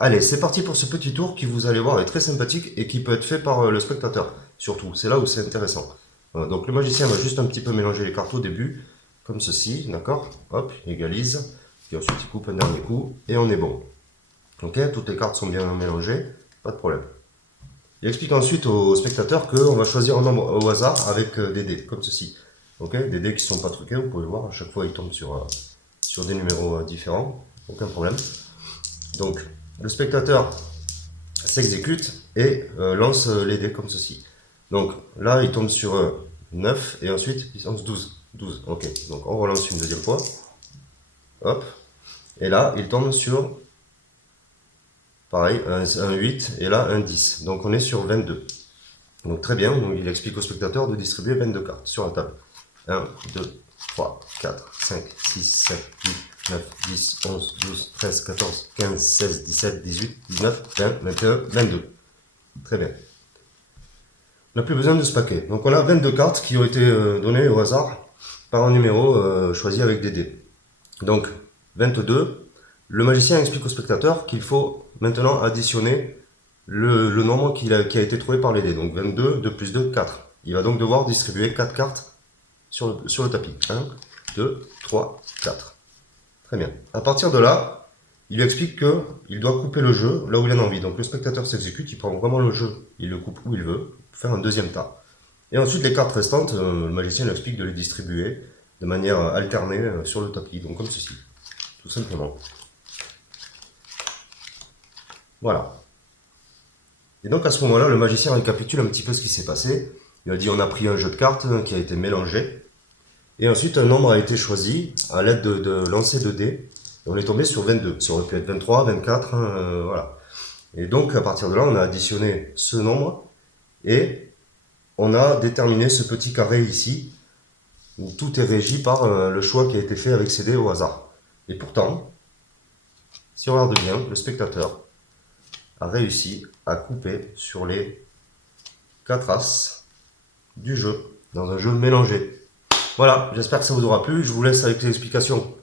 Allez, c'est parti pour ce petit tour qui, vous allez voir, est très sympathique et qui peut être fait par le spectateur, surtout. C'est là où c'est intéressant. Voilà, donc le magicien va juste un petit peu mélanger les cartes au début, comme ceci, d'accord? Hop, il égalise, puis ensuite il coupe un dernier coup, et on est bon. Ok, toutes les cartes sont bien mélangées, pas de problème. Il explique ensuite au spectateur qu'on va choisir un nombre au hasard avec des dés, comme ceci. Ok, des dés qui ne sont pas truqués, vous pouvez le voir, à chaque fois ils tombent sur des numéros différents, aucun problème. Donc, le spectateur s'exécute et lance les dés comme ceci. Donc là, il tombe sur 9 et ensuite il lance 12. 12, ok. Donc on relance une deuxième fois. Hop. Et là, il tombe sur, pareil, un 8 et là un 10. Donc on est sur 22. Donc très bien, donc, il explique au spectateur de distribuer 22 cartes sur la table. 1, 2, 3, 4, 5, 6, 7, 8, 9, 10, 11, 12, 13, 14, 15, 16, 17, 18, 19, 20, 21, 22. Très bien. On n'a plus besoin de ce paquet. Donc on a 22 cartes qui ont été données au hasard par un numéro choisi avec des dés. Donc 22, le magicien explique au spectateur qu'il faut maintenant additionner le nombre qui a été trouvé par les dés. Donc 22, 2 plus 2, 4. Il va donc devoir distribuer 4 cartes sur le tapis. 1, 2, 3, 4. Très bien. À partir de là, il lui explique qu'il doit couper le jeu là où il en a envie. Donc le spectateur s'exécute, il prend vraiment le jeu, il le coupe où il veut, faire un deuxième tas. Et ensuite, les cartes restantes, le magicien lui explique de les distribuer de manière alternée sur le tapis, donc comme ceci, tout simplement. Voilà. Et donc à ce moment-là, le magicien récapitule un petit peu ce qui s'est passé. Il a dit on a pris un jeu de cartes qui a été mélangé, et ensuite un nombre a été choisi à l'aide de lancer de dés. Et on est tombé sur 22. Ça aurait pu être 23, 24, voilà. Et donc à partir de là, on a additionné ce nombre et on a déterminé ce petit carré ici où tout est régi par le choix qui a été fait avec ces dés au hasard. Et pourtant, si on regarde bien, le spectateur a réussi à couper sur les 4 as du jeu, dans un jeu mélangé. Voilà, j'espère que ça vous aura plu, je vous laisse avec les explications